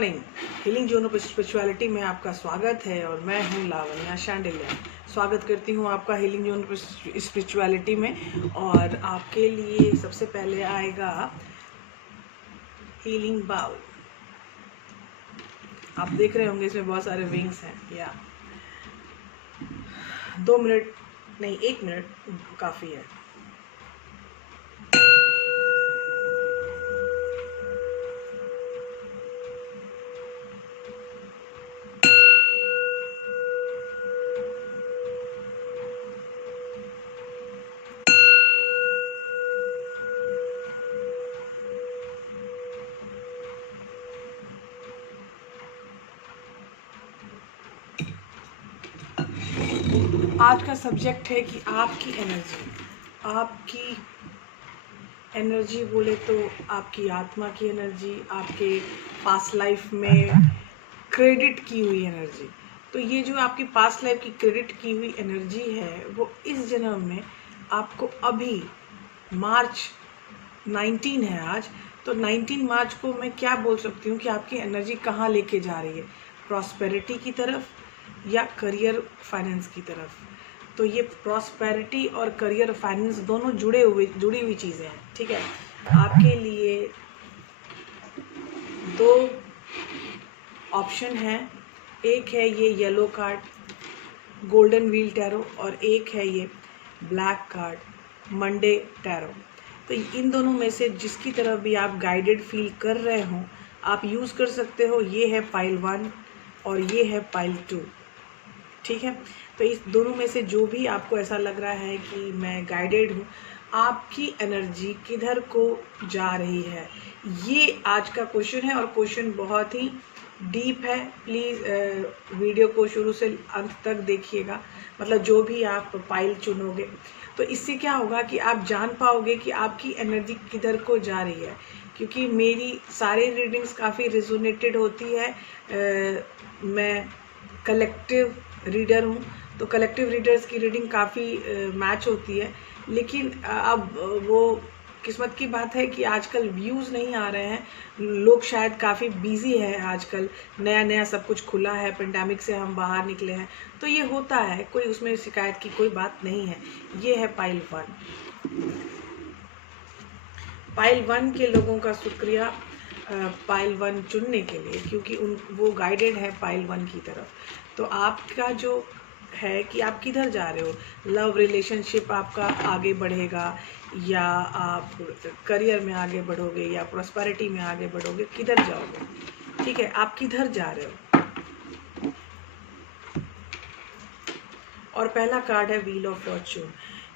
Morning. Healing zone of spirituality में आपका स्वागत है और मैं हूं लावण्या शांडिल्य। स्वागत करती हूं आपका हीलिंग जोन ऑफ स्पिरिचुअलिटी में। और आपके लिए सबसे पहले आएगा हीलिंग बाउल। आप देख रहे होंगे इसमें बहुत सारे विंग्स हैं। या 2 मिनट नहीं, 1 मिनट काफ़ी है। आज का सब्जेक्ट है कि आपकी एनर्जी बोले तो आपकी आत्मा की एनर्जी, आपके पास्ट लाइफ में क्रेडिट की हुई एनर्जी। तो ये जो आपकी पास्ट लाइफ की क्रेडिट की हुई एनर्जी है वो इस जन्म में आपको अभी मार्च 19 है आज, तो 19 मार्च को मैं क्या बोल सकती हूँ कि आपकी एनर्जी कहाँ लेके जा रही है, प्रॉस्पेरिटी की तरफ या करियर फाइनेंस की तरफ। तो ये प्रॉस्पेरिटी और करियर फाइनेंस दोनों जुड़ी हुई चीज़ें हैं। ठीक है, आपके लिए 2 ऑप्शन हैं। एक है ये yellow card golden wheel tarot और एक है ये ब्लैक कार्ड मंडे टैरो। तो इन दोनों में से जिसकी तरफ भी आप गाइडेड फील कर रहे हो आप यूज़ कर सकते हो। ये है पाइल 1 और ये है पाइल 2। ठीक है, तो इस दोनों में से जो भी आपको ऐसा लग रहा है कि मैं गाइडेड हूँ, आपकी एनर्जी किधर को जा रही है, ये आज का क्वेश्चन है। और क्वेश्चन बहुत ही डीप है। प्लीज़ वीडियो को शुरू से अंत तक देखिएगा, मतलब जो भी आप पाइल चुनोगे तो इससे क्या होगा कि आप जान पाओगे कि आपकी एनर्जी किधर को जा रही है। क्योंकि मेरी सारी रीडिंग्स काफ़ी रिजोनेटेड होती है। मैं कलेक्टिव रीडर हूँ, तो कलेक्टिव रीडर्स की रीडिंग काफ़ी मैच होती है। लेकिन अब वो किस्मत की बात है कि आजकल व्यूज़ नहीं आ रहे हैं, लोग शायद काफ़ी बिजी है। आजकल नया सब कुछ खुला है, पेंडेमिक से हम बाहर निकले हैं, तो ये होता है, कोई उसमें शिकायत की कोई बात नहीं है। ये है पाइल 1। पाइल 1 के लोगों का शुक्रिया पाइल 1 चुनने के लिए, क्योंकि वो गाइडेड है पाइल 1 की तरफ। तो आपका जो है कि आप किधर जा रहे हो, लव रिलेशनशिप आपका आगे बढ़ेगा या आप करियर में आगे बढ़ोगे या प्रॉस्पेरिटी में आगे बढ़ोगे, किधर जाओगे। ठीक है, आप किधर जा रहे हो। और पहला कार्ड है व्हील ऑफ फॉर्च्यून।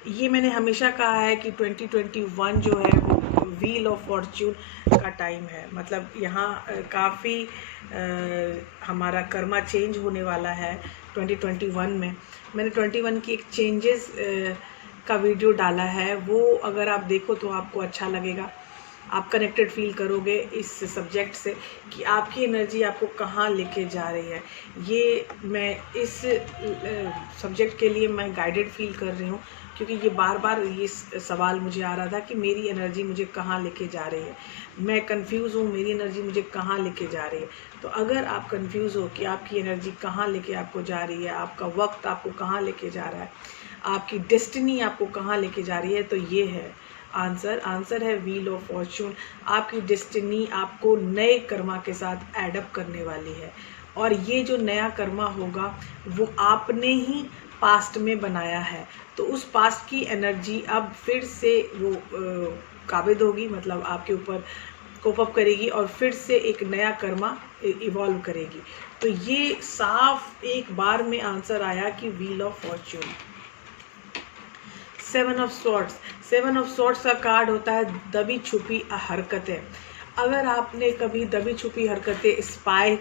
ये मैंने हमेशा कहा है कि 2021 जो है वो व्हील ऑफ फॉर्च्यून का टाइम है। मतलब यहाँ काफ़ी हमारा कर्मा चेंज होने वाला है 2021 में। मैंने 21 की एक चेंजेस का वीडियो डाला है, वो अगर आप देखो तो आपको अच्छा लगेगा। आप कनेक्टेड फील करोगे इस सब्जेक्ट से कि आपकी एनर्जी आपको कहाँ लेके जा रही है। ये मैं इस सब्जेक्ट के लिए मैं गाइडेड फील कर रही हूँ, क्योंकि ये बार बार ये सवाल मुझे आ रहा था कि मेरी एनर्जी मुझे कहाँ लेके जा रही है। मैं कंफ्यूज हूँ, मेरी एनर्जी मुझे कहाँ लेके जा रही है। तो अगर आप कंफ्यूज हो कि आपकी एनर्जी कहाँ लेके आपको जा रही है, आपका वक्त आपको कहाँ लेके जा रहा है, आपकी डेस्टिनी आपको कहाँ लेके जा रही है, तो ये है आंसर है व्हील ऑफ फॉर्च्यून। आपकी डेस्टिनी आपको नए कर्मा के साथ एडअप करने वाली है। और ये जो नया कर्मा होगा वो आपने ही पास्ट में बनाया है, तो उस पास्ट की एनर्जी अब फिर से वो काबिज होगी, मतलब आपके ऊपर कोप अप करेगी और फिर से एक नया कर्मा इवॉल्व करेगी। तो ये साफ एक बार में आंसर आया कि wheel of Fortune. 7 of swords का कार्ड होता है दबी छुपी हरकतें। अगर आपने कभी दबी छुपी हरकतें, स्पाई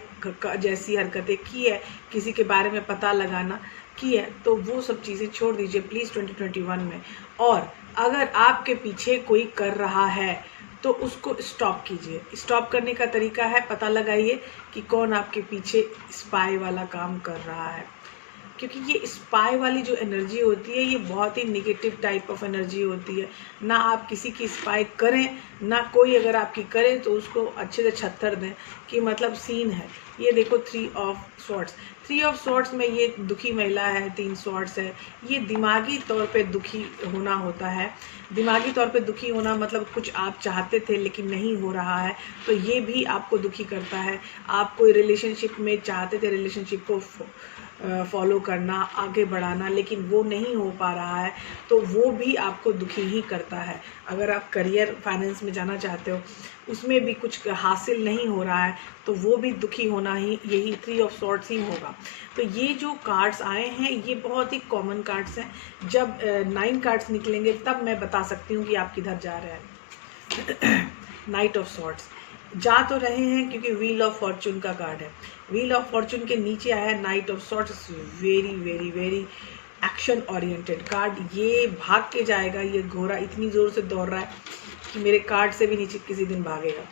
जैसी हरकतें की है, किसी के बारे में पता लगाना की है, तो वो सब चीज़ें छोड़ दीजिए प्लीज़ 2021 में। और अगर आपके पीछे कोई कर रहा है तो उसको स्टॉप कीजिए। स्टॉप करने का तरीका है, पता लगाइए कि कौन आपके पीछे स्पाई वाला काम कर रहा है। क्योंकि ये स्पाई वाली जो एनर्जी होती है ये बहुत ही निगेटिव टाइप ऑफ एनर्जी होती है। ना आप किसी की स्पाई करें, ना कोई अगर आपकी करे तो उसको अच्छे से छत्तर दें कि मतलब सीन है। ये देखो 3 ऑफ स्वॉर्ड्स, 3 ऑफ स्वॉर्ड्स में ये दुखी महिला है, 3 स्वॉर्ड्स है। ये दिमागी तौर पे दुखी होना होता है। दिमागी तौर पे दुखी होना मतलब कुछ आप चाहते थे लेकिन नहीं हो रहा है, तो ये भी आपको दुखी करता है। आप कोई रिलेशनशिप में चाहते थे, रिलेशनशिप को फॉलो करना, आगे बढ़ाना, लेकिन वो नहीं हो पा रहा है, तो वो भी आपको दुखी ही करता है। अगर आप करियर फाइनेंस में जाना चाहते हो, उसमें भी कुछ हासिल नहीं हो रहा है, तो वो भी दुखी होना ही यही 3 ऑफ स्वॉर्ड्स ही होगा। तो ये जो कार्ड्स आए हैं ये बहुत ही कॉमन कार्ड्स हैं। जब 9 कार्ड्स निकलेंगे तब मैं बता सकती हूँ कि आप किधर जा रहे हैं। नाइट ऑफ स्वॉर्ड्स जा तो रहे हैं क्योंकि व्हील ऑफ फॉर्चून का कार्ड है। व्हील ऑफ फॉर्चून के नीचे आया है night of swords. Very very very action oriented card. ये भाग के जाएगा, ये घोड़ा इतनी ज़ोर से दौड़ रहा है कि मेरे कार्ड से भी नीचे किसी दिन भागेगा।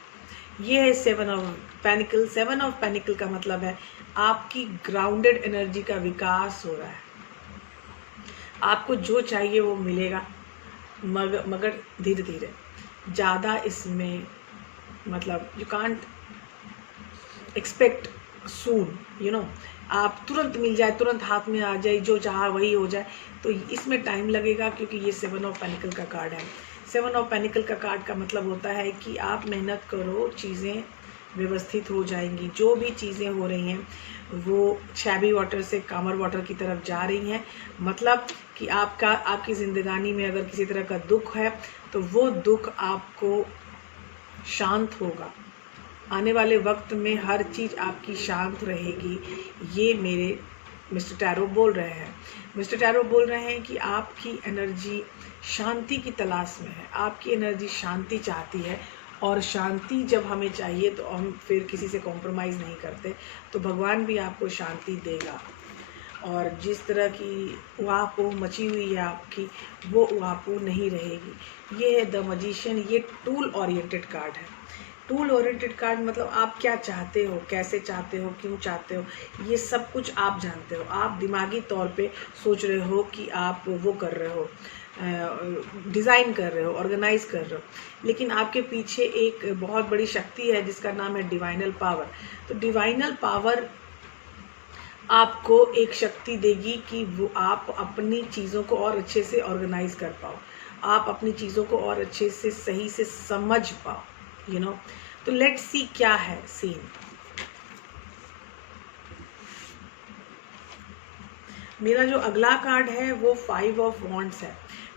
ये है 7 ऑफ पेनिकल। 7 ऑफ पेनिकल का मतलब है आपकी ग्राउंडेड एनर्जी का विकास हो रहा है। आपको जो चाहिए वो मिलेगा, मगर धीरे धीरे, ज़्यादा इसमें मतलब you can't expect soon, you know, आप तुरंत मिल जाए, तुरंत हाथ में आ जाए, जो चाहा वही हो जाए, तो इसमें टाइम लगेगा क्योंकि ये 7 ऑफ पेनिकल का कार्ड है। 7 ऑफ पेनिकल का कार्ड का मतलब होता है कि आप मेहनत करो, चीज़ें व्यवस्थित हो जाएंगी। जो भी चीज़ें हो रही हैं वो शैबी वाटर से कामर वाटर की तरफ जा रही हैं। मतलब कि आपकी ज़िंदगानी में अगर किसी तरह का दुख है तो वो दुख आपको शांत होगा। आने वाले वक्त में हर चीज़ आपकी शांत रहेगी। ये मेरे मिस्टर टैरो बोल रहे हैं। मिस्टर टैरो बोल रहे हैं कि आपकी एनर्जी शांति की तलाश में है। आपकी एनर्जी शांति चाहती है, और शांति जब हमें चाहिए तो हम फिर किसी से कॉम्प्रोमाइज़ नहीं करते, तो भगवान भी आपको शांति देगा। और जिस तरह की उहापोह मची हुई है आपकी, वो उहापोह नहीं रहेगी। ये है द मैजिशियन। ये टूल ओरिएंटेड कार्ड है। टूल ओरिएंटेड कार्ड मतलब आप क्या चाहते हो, कैसे चाहते हो, क्यों चाहते हो, ये सब कुछ आप जानते हो। आप दिमागी तौर पे सोच रहे हो कि आप वो कर रहे हो, डिज़ाइन कर रहे हो, ऑर्गेनाइज कर रहे हो, लेकिन आपके पीछे एक बहुत बड़ी शक्ति है जिसका नाम है डिवाइनल पावर। तो डिवाइनल पावर आपको एक शक्ति देगी कि वो आप अपनी चीज़ों को और अच्छे से ऑर्गेनाइज कर पाओ, आप अपनी चीज़ों को और अच्छे से सही से समझ पाओ, यू नो। तो लेट्स सी क्या है सीन। मेरा जो अगला कार्ड है वो 5 ऑफ वॉन्ड्स है।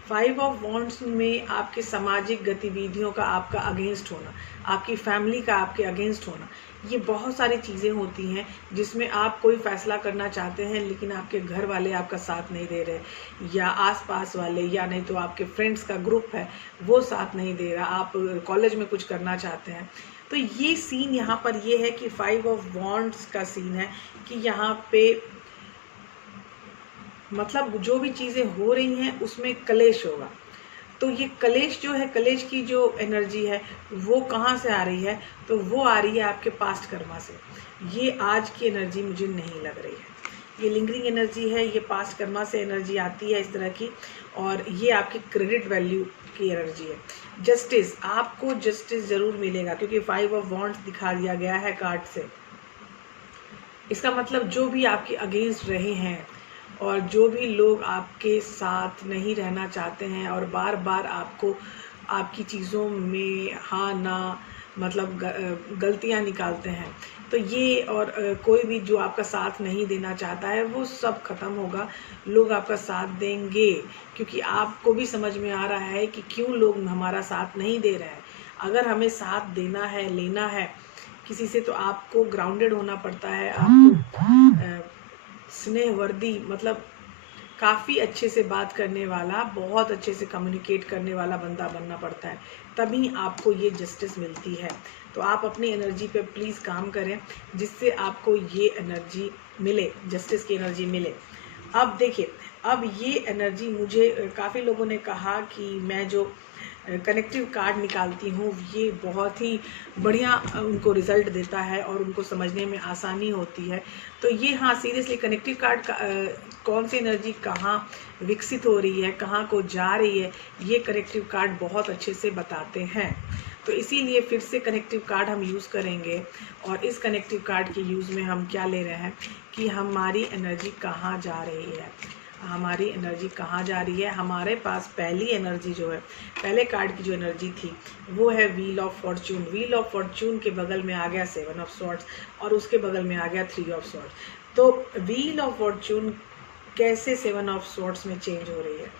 5 ऑफ वॉन्ड्स में आपके सामाजिक गतिविधियों का आपका अगेंस्ट होना, आपकी फैमिली का आपके अगेंस्ट होना, ये बहुत सारी चीज़ें होती हैं जिसमें आप कोई फ़ैसला करना चाहते हैं लेकिन आपके घर वाले आपका साथ नहीं दे रहे, या आसपास वाले, या नहीं तो आपके फ्रेंड्स का ग्रुप है वो साथ नहीं दे रहा। आप कॉलेज में कुछ करना चाहते हैं, तो ये सीन यहाँ पर ये है कि 5 ऑफ वॉन्ड्स का सीन है कि यहाँ पे मतलब जो भी चीज़ें हो रही हैं उसमें कलेश होगा। तो ये कलेश जो है, कलेश की जो एनर्जी है वो कहाँ से आ रही है, तो वो आ रही है आपके पास्ट कर्मा से। ये आज की एनर्जी मुझे नहीं लग रही है, ये लिंगरिंग एनर्जी है, ये पास्ट कर्मा से एनर्जी आती है इस तरह की, और ये आपकी क्रेडिट वैल्यू की एनर्जी है। जस्टिस, आपको जस्टिस ज़रूर मिलेगा क्योंकि 5 ऑफ वॉन्ड्स दिखा दिया गया है कार्ड से। इसका मतलब जो भी आपके अगेंस्ट रहे हैं और जो भी लोग आपके साथ नहीं रहना चाहते हैं और बार बार आपको आपकी चीज़ों में हाँ ना मतलब गलतियां निकालते हैं, तो ये और कोई भी जो आपका साथ नहीं देना चाहता है वो सब ख़त्म होगा। लोग आपका साथ देंगे क्योंकि आपको भी समझ में आ रहा है कि क्यों लोग हमारा साथ नहीं दे रहे हैं। अगर हमें साथ देना है, लेना है किसी से, तो आपको ग्राउंडेड होना पड़ता है, आपको स्नेहवर्दी मतलब काफ़ी अच्छे से बात करने वाला, बहुत अच्छे से कम्युनिकेट करने वाला बंदा बनना पड़ता है, तभी आपको ये जस्टिस मिलती है। तो आप अपनी एनर्जी पे प्लीज़ काम करें जिससे आपको ये एनर्जी मिले, जस्टिस की एनर्जी मिले। अब देखिए, अब ये एनर्जी मुझे काफ़ी लोगों ने कहा कि मैं जो कनेक्टिव कार्ड निकालती हूँ ये बहुत ही बढ़िया उनको रिज़ल्ट देता है और उनको समझने में आसानी होती है। तो ये हाँ सीरियसली कनेक्टिव कार्ड का कौन सी एनर्जी कहाँ विकसित हो रही है, कहाँ को जा रही है, ये कनेक्टिव कार्ड बहुत अच्छे से बताते हैं। तो इसीलिए फिर से कनेक्टिव कार्ड हम यूज़ करेंगे और इस कनेक्टिव कार्ड के यूज़ में हम क्या ले रहे हैं कि हमारी एनर्जी कहाँ जा रही है, हमारी एनर्जी कहाँ जा रही है। हमारे पास पहली एनर्जी जो है, पहले कार्ड की जो एनर्जी थी वो है wheel of Fortune. Wheel of Fortune के बगल में आ गया 7 ऑफ सॉर्ड्स और उसके बगल में आ गया 3 ऑफ सॉर्ड्स। तो व्हील ऑफ फॉर्चून कैसे 7 ऑफ सॉर्ड्स में चेंज हो रही है?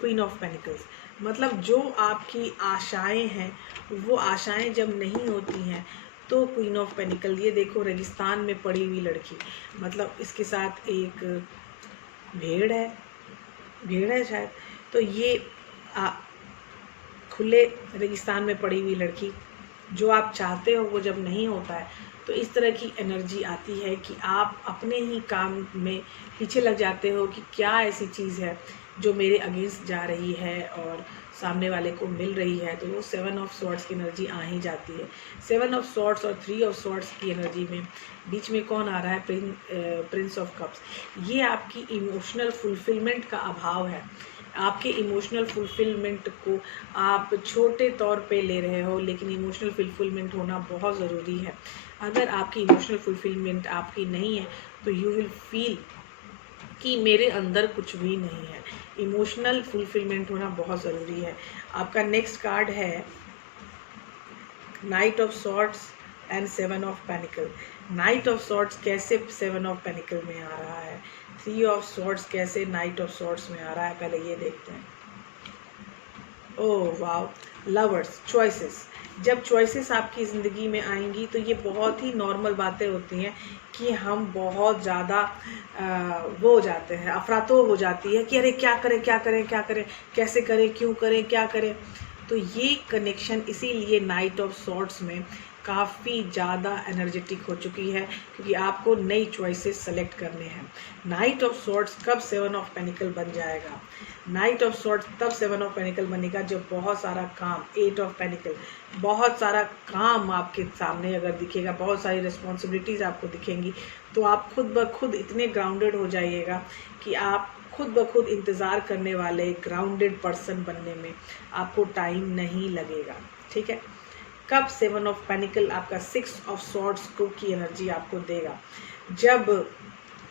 क्वीन ऑफ पेनिकल्स, मतलब जो आपकी आशाएं हैं वो आशाएं जब नहीं होती हैं तो क्वीन ऑफ पेनिकल, ये देखो रेगिस्तान में पड़ी हुई लड़की, मतलब इसके साथ एक भेड़ है शायद। तो ये खुले रेगिस्तान में पड़ी हुई लड़की, जो आप चाहते हो वो जब नहीं होता है तो इस तरह की एनर्जी आती है कि आप अपने ही काम में पीछे लग जाते हो कि क्या ऐसी चीज़ है जो मेरे अगेंस्ट जा रही है और सामने वाले को मिल रही है। तो वो 7 ऑफ सॉर्ड्स की एनर्जी आ ही जाती है। 7 ऑफ सॉर्ड्स और 3 ऑफ सॉर्ड्स की एनर्जी में बीच में कौन आ रहा है? Prince of cups. ये आपकी इमोशनल फुलफिलमेंट का अभाव है। आपके इमोशनल फुलफिलमेंट को आप छोटे तौर पे ले रहे हो, लेकिन इमोशनल फुलफिलमेंट होना बहुत ज़रूरी है। अगर आपकी इमोशनल फुलफिलमेंट आपकी नहीं है तो यू विल फील कि मेरे अंदर कुछ भी नहीं है। इमोशनल फुलफिलमेंट होना बहुत ज़रूरी है। आपका नेक्स्ट कार्ड है night of swords and 7 of panicle. Night of swords कैसे 7 ऑफ पेनिकल में आ रहा है? 3 ऑफ सॉर्ड्स कैसे नाइट ऑफ सॉर्ड्स में आ रहा है? पहले ये देखते हैं। Oh wow, lovers, choices. जब चॉइसेस आपकी ज़िंदगी में आएंगी तो ये बहुत ही नॉर्मल बातें होती हैं कि हम बहुत ज़्यादा वो हो जाते हैं, अफरातो हो जाती है कि अरे क्या करें क्या करें क्या करें, कैसे करें, क्यों करें, क्या करें। तो ये कनेक्शन इसीलिए नाइट ऑफ सॉर्ड्स में काफ़ी ज़्यादा एनर्जेटिक हो चुकी है, क्योंकि आपको नई चॉइसेस सेलेक्ट करने हैं। नाइट ऑफ सॉर्ड्स कब 7 ऑफ पेनिकल बन जाएगा? नाइट ऑफ सॉर्ड्स तब 7 ऑफ पेनिकल बनेगा जब बहुत सारा काम, 8 ऑफ पेनिकल, बहुत सारा काम आपके सामने अगर दिखेगा, बहुत सारी रिस्पॉन्सिबिलिटीज़ आपको दिखेंगी, तो आप खुद ब खुद इतने ग्राउंडेड हो जाइएगा कि आप खुद ब खुद इंतज़ार करने वाले ग्राउंडेड पर्सन बनने में आपको टाइम नहीं लगेगा। ठीक है। कब 7 ऑफ पेनिकल आपका 6 ऑफ सॉर्ड्स को की एनर्जी आपको देगा? जब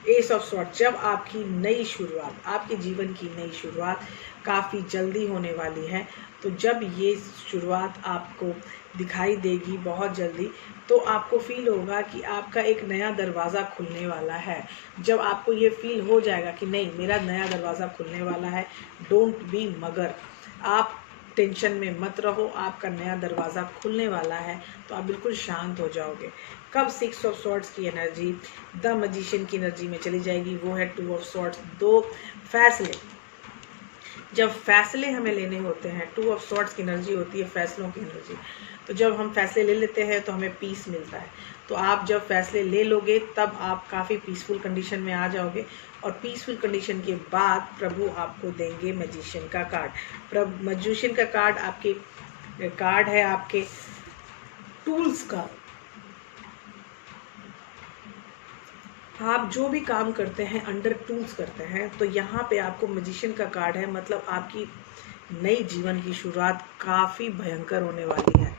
एस ऑफ सॉर्ड, जब आपकी नई शुरुआत, आपके जीवन की नई शुरुआत काफ़ी जल्दी होने वाली है, तो जब ये शुरुआत आपको दिखाई देगी बहुत जल्दी, तो आपको फील होगा कि आपका एक नया दरवाज़ा खुलने वाला है। जब आपको ये फील हो जाएगा कि नहीं मेरा नया दरवाज़ा खुलने वाला है, डोंट बी मगर, आप टेंशन में मत रहो, आपका नया दरवाज़ा खुलने वाला है, तो आप बिल्कुल शांत हो जाओगे। कब 6 ऑफ सॉर्ड्स की एनर्जी द मैजिशियन की एनर्जी में चली जाएगी? वो है 2 ऑफ सॉर्ड्स, 2 फैसले। जब फैसले हमें लेने होते हैं, 2 ऑफ सॉर्ड्स की एनर्जी होती है फैसलों की एनर्जी। तो जब हम फैसले ले लेते हैं तो हमें पीस मिलता है। तो आप जब फैसले ले लोगे तब आप काफ़ी पीसफुल कंडीशन में आ जाओगे, और पीसफुल कंडीशन के बाद प्रभु आपको देंगे मैजिशियन का कार्ड। मैजिशियन का कार्ड आपके कार्ड है आपके टूल्स का। आप जो भी काम करते हैं अंडर टूल्स करते हैं, तो यहाँ पे आपको मैजिशियन का कार्ड है, मतलब आपकी नई जीवन की शुरुआत काफ़ी भयंकर होने वाली है।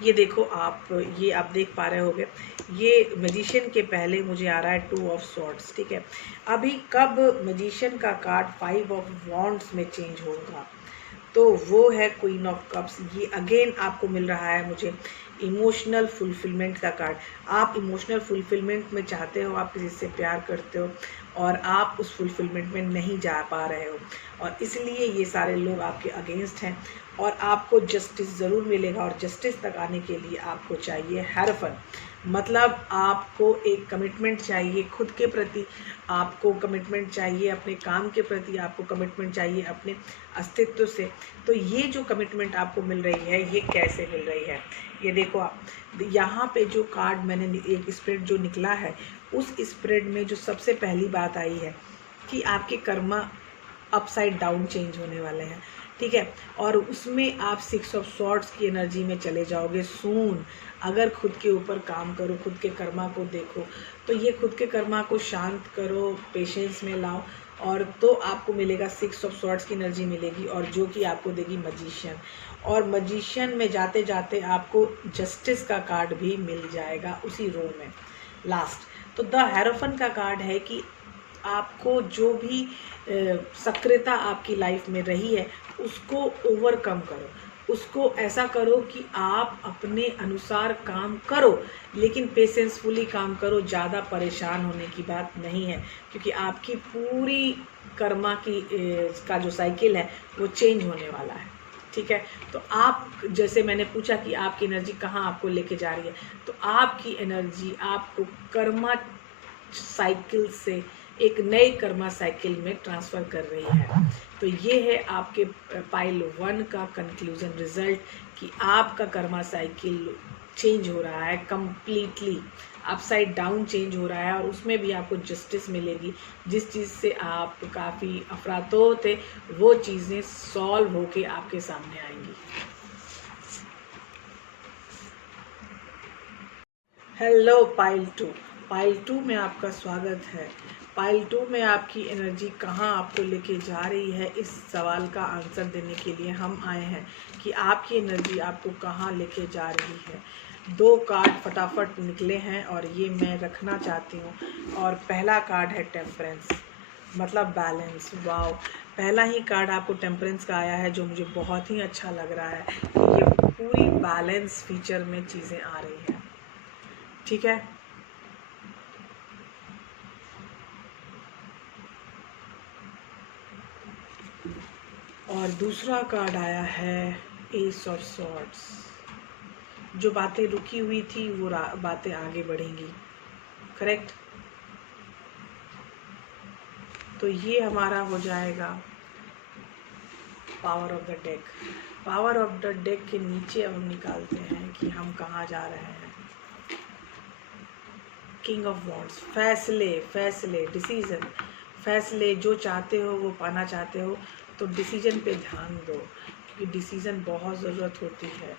ये देखो आप, ये आप देख पा रहे होगे, ये मैजिशियन के पहले मुझे आ रहा है 2 ऑफ सॉर्ड्स। ठीक है। अभी कब मैजिशियन का कार्ड 5 ऑफ वॉन्ड्स में चेंज होगा? तो वो है क्वीन ऑफ कप्स। ये अगेन आपको मिल रहा है मुझे इमोशनल फुलफिलमेंट का कार्ड। आप इमोशनल फुलफिलमेंट में चाहते हो, आप किसी से प्यार करते हो और आप उस फुलफिलमेंट में नहीं जा पा रहे हो, और इसलिए ये सारे लोग आपके अगेंस्ट हैं, और आपको जस्टिस ज़रूर मिलेगा। और जस्टिस तक आने के लिए आपको चाहिए हैरफन, मतलब आपको एक कमिटमेंट चाहिए खुद के प्रति, आपको कमिटमेंट चाहिए अपने काम के प्रति, आपको कमिटमेंट चाहिए अपने अस्तित्व से। तो ये जो कमिटमेंट आपको मिल रही है, ये कैसे मिल रही है? ये देखो आप, यहाँ पे जो कार्ड मैंने एक स्प्रेड जो निकला है, उस स्प्रेड में जो सबसे पहली बात आई है कि आपके कर्मा अपसाइड डाउन चेंज होने वाले हैं। ठीक है। और उसमें आप 6 ऑफ सॉर्ड्स की एनर्जी में चले जाओगे सून। अगर खुद के ऊपर काम करो, खुद के कर्मा को देखो, तो ये खुद के कर्मा को शांत करो, पेशेंस में लाओ, और तो आपको मिलेगा 6 ऑफ सॉर्ड्स की एनर्जी मिलेगी, और जो कि आपको देगी मजिशियन। और मजिशियन में जाते जाते आपको जस्टिस का कार्ड भी मिल जाएगा उसी रो में लास्ट। तो द हेरोफन का कार्ड है कि आपको जो भी सक्रियता आपकी लाइफ में रही है उसको ओवरकम करो, उसको ऐसा करो कि आप अपने अनुसार काम करो, लेकिन पेशेंसफुली काम करो, ज़्यादा परेशान होने की बात नहीं है, क्योंकि आपकी पूरी कर्मा की का जो साइकिल है वो चेंज होने वाला है। ठीक है। तो आप, जैसे मैंने पूछा कि आपकी एनर्जी कहाँ आपको लेके जा रही है, तो आपकी एनर्जी आपको कर्मा साइकिल से एक नए कर्मा साइकिल में ट्रांसफ़र कर रही है। तो ये है आपके पाइल 1 का कंक्लूजन रिजल्ट कि आपका कर्मा साइकिल चेंज हो रहा है, कम्प्लीटली अपसाइड डाउन चेंज हो रहा है, और उसमें भी आपको जस्टिस मिलेगी। जिस चीज़ से आप काफ़ी अफरातो थे वो चीज़ें सॉल्व होके आपके सामने आएंगी। हेलो पाइल 2, पाइल 2 में आपका स्वागत है। पाइल 2 में आपकी एनर्जी कहाँ आपको लेके जा रही है, इस सवाल का आंसर देने के लिए हम आए हैं कि आपकी एनर्जी आपको कहाँ लेके जा रही है। 2 कार्ड फटाफट निकले हैं और ये मैं रखना चाहती हूँ। और पहला कार्ड है टेम्परेंस, मतलब बैलेंस। वाओ, पहला ही कार्ड आपको टेम्परेंस का आया है, जो मुझे बहुत ही अच्छा लग रहा है कि ये पूरी बैलेंस फीचर में चीज़ें आ रही हैं। ठीक है। और दूसरा कार्ड आया है एस ऑफ सॉर्ड्स। जो बातें रुकी हुई थी वो बातें आगे बढ़ेंगी। करेक्ट। तो ये हमारा हो जाएगा power of the deck. Power of the deck के नीचे अब हम निकालते हैं कि हम कहाँ जा रहे हैं। किंग ऑफ वॉन्ड्स, फैसले, फैसले, डिसीजन, फैसले जो चाहते हो वो पाना चाहते हो तो डिसीजन पे ध्यान दो, क्योंकि डिसीजन बहुत ज़रूरत होती है।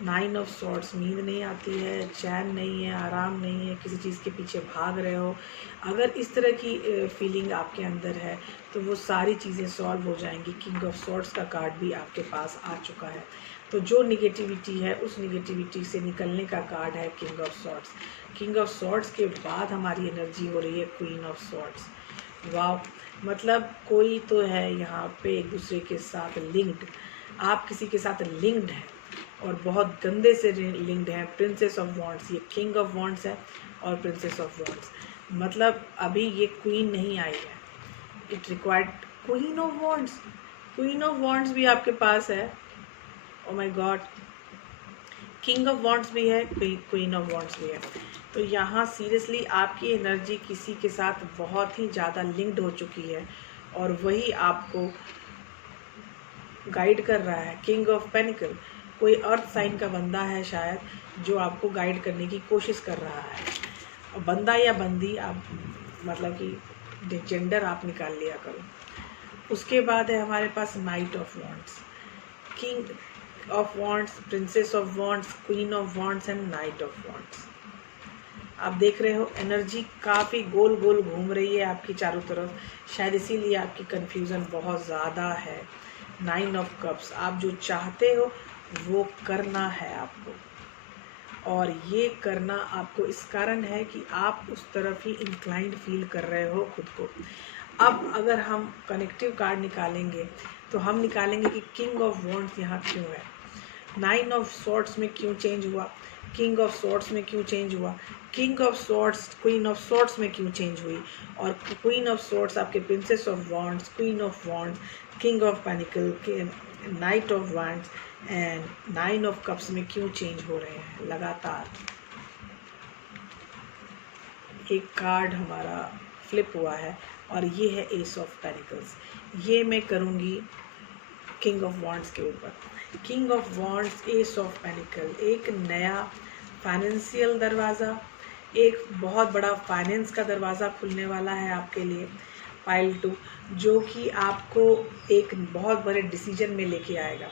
9 ऑफ सॉर्ड्स, नींद नहीं आती है, चैन नहीं है, आराम नहीं है, किसी चीज़ के पीछे भाग रहे हो। अगर इस तरह की फीलिंग आपके अंदर है तो वो सारी चीज़ें सॉल्व हो जाएंगी। किंग ऑफ सॉर्ड्स का कार्ड भी आपके पास आ चुका है। तो जो निगेटिविटी है उस निगेटिविटी से निकलने का कार्ड है king of swords. King of swords के बाद हमारी एनर्जी हो रही है क्वीन ऑफ सॉर्ड्स। वाह, मतलब कोई तो है यहाँ पे एक दूसरे के साथ लिंक्ड, आप किसी के साथ लिंक्ड हैं और बहुत गंदे से लिंक्ड हैं। प्रिंसेस ऑफ वॉन्ड्स, ये किंग ऑफ वॉन्ड्स है और प्रिंसेस ऑफ वॉन्ड्स, मतलब अभी ये क्वीन नहीं आई है, it required queen of wands. Queen of wands भी आपके पास है, oh my God. King of wands भी है, क्वीन ऑफ वॉन्ड्स भी है। तो यहाँ सीरियसली आपकी एनर्जी किसी के साथ बहुत ही ज़्यादा लिंक्ड हो चुकी है और वही आपको गाइड कर रहा है। किंग ऑफ पेनिकल, कोई अर्थ साइन का बंदा है शायद जो आपको गाइड करने की कोशिश कर रहा है। बंदा या बंदी, आप मतलब कि जेंडर आप निकाल लिया करो। उसके बाद है हमारे पास knight of wands, king of wands, princess of wands, queen of wands and knight of wands. आप देख रहे हो एनर्जी काफ़ी गोल गोल घूम रही है आपकी चारों तरफ, शायद इसीलिए आपकी कन्फ्यूज़न बहुत ज़्यादा है। 9 ऑफ कप्स, आप जो चाहते हो वो करना है आपको, और ये करना आपको इस कारण है कि आप उस तरफ ही इंक्लाइंड फील कर रहे हो खुद को। अब अगर हम कनेक्टिव कार्ड निकालेंगे तो हम निकालेंगे कि किंग ऑफ वॉन्ड्स यहाँ क्यों है, 9 ऑफ सॉर्ड्स में क्यों चेंज हुआ, किंग ऑफ सॉर्ड्स में क्यों चेंज हुआ, king of swords queen of swords में क्यों चेंज हुई, और क्वीन ऑफ सॉर्ड्स आपके princess of wands, queen of wands, king of panicle, night of wands and 9 of cups में क्यों चेंज हो रहे हैं लगातार। एक कार्ड हमारा फ्लिप हुआ है और ये है एस ऑफ पेनिकल्स। ये मैं करूँगी किंग ऑफ वॉन्ड्स के ऊपर। King of wands, S of panicle, एक नया फाइनेंशियल दरवाज़ा, एक बहुत बड़ा फाइनेंस का दरवाज़ा खुलने वाला है आपके लिए। पाइल 2, जो कि आपको एक बहुत बड़े डिसीजन में लेके आएगा।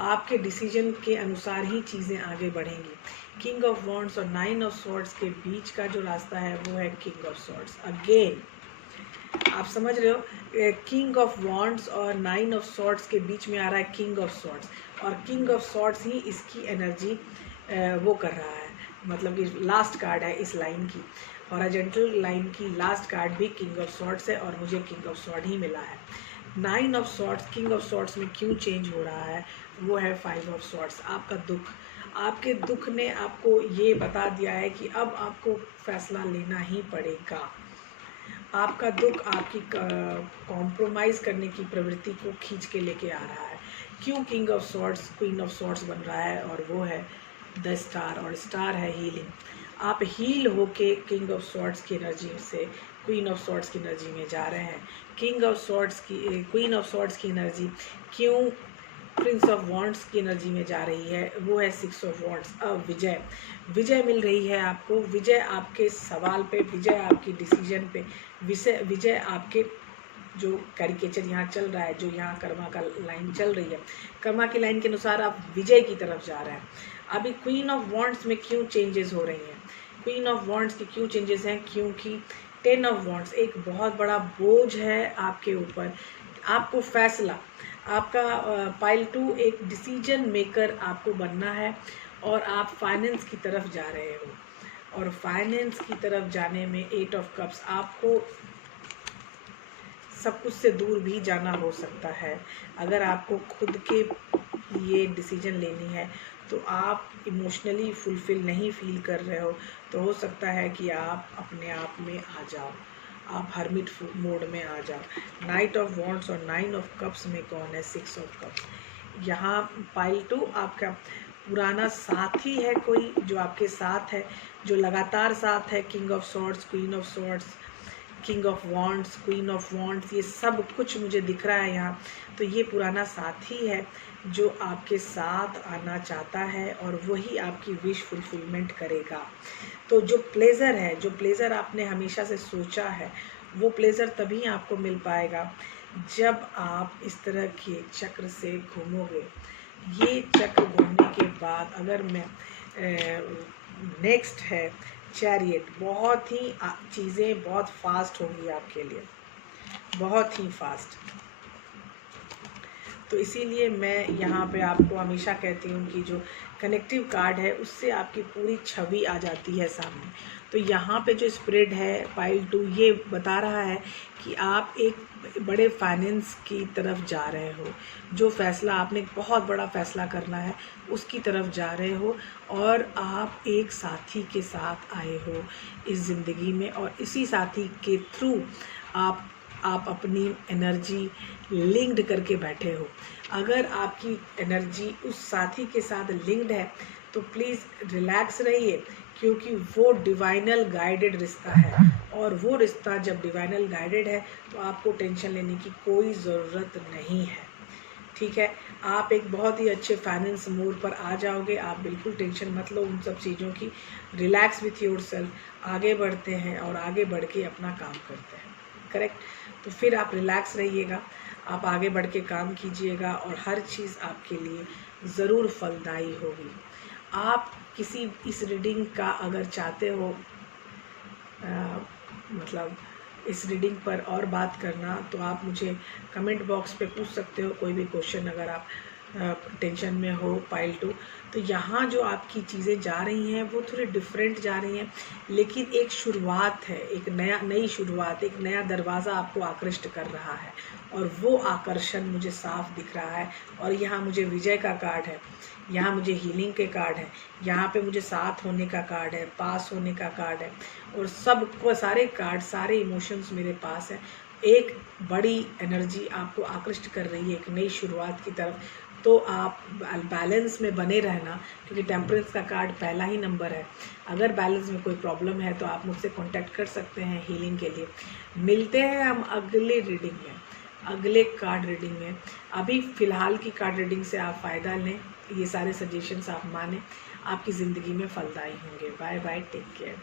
आपके डिसीजन के अनुसार ही चीज़ें आगे बढ़ेंगी। किंग ऑफ वॉन्ड्स और 9 ऑफ स्वॉर्ड्स के बीच का जो रास्ता है वो है किंग ऑफ स्वॉर्ड्स। अगेन आप समझ रहे हो, किंग ऑफ वॉन्ड्स और 9 ऑफ स्वॉर्ड्स के बीच में आ रहा है किंग ऑफ स्वॉर्ड्स, और किंग ऑफ स्वॉर्ड्स ही इसकी एनर्जी वो कर रहा है, मतलब कि लास्ट कार्ड है इस लाइन की, हॉरिजॉन्टल लाइन की लास्ट कार्ड भी किंग ऑफ स्वॉर्ड्स है, और मुझे किंग ऑफ स्वॉर्ड ही मिला है। 9 of swords king of swords में क्यों चेंज हो रहा है, वो है 5 ऑफ स्वॉर्ड्स। आपका दुख, आपके दुख ने आपको ये बता दिया है कि अब आपको फैसला लेना ही पड़ेगा। आपका दुख आपकी कॉम्प्रोमाइज़ करने की प्रवृत्ति को खींच के लेके आ रहा है। क्यों king of swords queen of swords बन रहा है, और वो है द स्टार, और स्टार है हीलिंग। आप हील होके किंग ऑफ स्वॉर्ड्स की एनर्जी से क्वीन ऑफ स्वॉर्ड्स की एनर्जी में जा रहे हैं। किंग ऑफ स्वॉर्ड्स की क्वीन ऑफ स्वॉर्ड्स की एनर्जी क्यों प्रिंस ऑफ वॉन्ड्स की एनर्जी में जा रही है, वो है 6 ऑफ वॉन्ड्स। अब विजय, विजय मिल रही है आपको, विजय आपके सवाल पे, विजय आपकी डिसीजन पे, विजय आपके जो कैरिकेचर यहाँ चल रहा है, जो यहाँ कर्मा का लाइन चल रही है, कर्मा की लाइन के अनुसार आप विजय की तरफ जा रहे हैं। अभी क्वीन ऑफ वॉन्ड्स में क्यों चेंजेस हो रही हैं, क्वीन ऑफ वॉन्ड्स की क्यों चेंजेस हैं, क्योंकि 10 ऑफ वॉन्ड्स एक बहुत बड़ा बोझ है आपके ऊपर। आपको फैसला, आपका पाइल 2 एक डिसीजन मेकर आपको बनना है, और आप फाइनेंस की तरफ जा रहे हो, और फाइनेंस की तरफ जाने में 8 ऑफ कप्स, आपको सब कुछ से दूर भी जाना हो सकता है। अगर आपको खुद के लिए डिसीजन लेनी है, तो आप इमोशनली फुलफिल नहीं फील कर रहे हो, तो हो सकता है कि आप अपने आप में आ जाओ, आप हर्मिट मोड में आ जाओ। नाइट ऑफ वॉन्ड्स और 9 ऑफ कप्स में कौन है, 6 ऑफ कप्स। यहाँ पाइल 2 आपका पुराना साथी है, कोई जो आपके साथ है, जो लगातार साथ है। King of swords, queen of swords, king of wands, queen of wands, ये सब कुछ मुझे दिख रहा है यहाँ। तो ये पुराना साथी है जो आपके साथ आना चाहता है, और वही आपकी विश फुलफिलमेंट करेगा। तो जो प्लेज़र है, जो प्लेज़र आपने हमेशा से सोचा है, वो प्लेज़र तभी आपको मिल पाएगा जब आप इस तरह के चक्र से घूमोगे। ये चक्र घूमने के बाद अगर मैं नेक्स्ट है चैरियट, बहुत ही चीज़ें बहुत फास्ट होंगी आपके लिए, बहुत ही फास्ट। तो इसीलिए मैं यहाँ पे आपको हमेशा कहती हूँ कि जो कनेक्टिव कार्ड है उससे आपकी पूरी छवि आ जाती है सामने। तो यहाँ पे जो स्प्रेड है पाइल 2, ये बता रहा है कि आप एक बड़े फाइनेंस की तरफ जा रहे हो। जो फ़ैसला आपने बहुत बड़ा फ़ैसला करना है उसकी तरफ जा रहे हो, और आप एक साथी के साथ आए हो इस ज़िंदगी में, और इसी साथी के थ्रू आप अपनी एनर्जी लिंक्ड करके बैठे हो। अगर आपकी एनर्जी उस साथी के साथ लिंक्ड है तो प्लीज़ रिलैक्स रहिए, क्योंकि वो डिवाइनल गाइडेड रिश्ता है, और वो रिश्ता जब डिवाइनल गाइडेड है तो आपको टेंशन लेने की कोई ज़रूरत नहीं है। ठीक है, आप एक बहुत ही अच्छे फाइनेंस मोड पर आ जाओगे। आप बिल्कुल टेंशन मत लो उन सब चीज़ों की। रिलैक्स विथ योर सेल्फ, आगे बढ़ते हैं और आगे बढ़ के अपना काम करते हैं। करेक्ट, तो फिर आप रिलैक्स रहिएगा, आप आगे बढ़ के काम कीजिएगा, और हर चीज़ आपके लिए ज़रूर फलदायी होगी। आप किसी इस रीडिंग का अगर चाहते हो मतलब इस रीडिंग पर और बात करना, तो आप मुझे कमेंट बॉक्स पे पूछ सकते हो कोई भी क्वेश्चन, अगर आप टेंशन में हो पाइल 2। तो यहाँ जो आपकी चीज़ें जा रही हैं वो थोड़ी डिफरेंट जा रही हैं, लेकिन एक शुरुआत है, एक नई शुरुआत, एक नया दरवाज़ा आपको आकृष्ट कर रहा है, और वो आकर्षण मुझे साफ दिख रहा है। और यहाँ मुझे विजय का कार्ड है, यहाँ मुझे हीलिंग के कार्ड है, यहाँ पे मुझे साथ होने का कार्ड है, पास होने का कार्ड है, और सब को सारे कार्ड, सारे इमोशंस मेरे पास हैं। एक बड़ी एनर्जी आपको आकृष्ट कर रही है एक नई शुरुआत की तरफ। तो आप बैलेंस में बने रहना, क्योंकि टेम्परेंस का कार्ड पहला ही नंबर है। अगर बैलेंस में कोई प्रॉब्लम है तो आप मुझसे कांटेक्ट कर सकते हैं हीलिंग के लिए। मिलते हैं हम अगले रीडिंग में, अगले कार्ड रीडिंग में। अभी फ़िलहाल की कार्ड रीडिंग से आप फ़ायदा लें, ये सारे सजेशंस आप मानें, आपकी ज़िंदगी में फलदायी होंगे। Bye bye, take care.